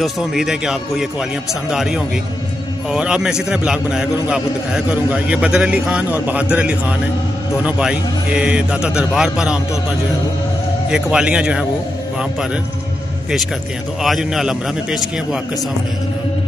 दोस्तों उम्मीद है कि आपको ये कवालियाँ पसंद आ रही होंगी और अब मैं इसी तरह ब्लॉग बनाया करूँगा, आपको दिखाया करूँगा। ये बदर अली ख़ान और बहादुर अली ख़ान है, दोनों भाई। ये दाता दरबार पर आमतौर पर जो है वो ये कवालियाँ जो हैं वो वहाँ पर पेश करते हैं। तो आज उन्हें अलमरा में पेश किए हैं, वो आपके सामने है।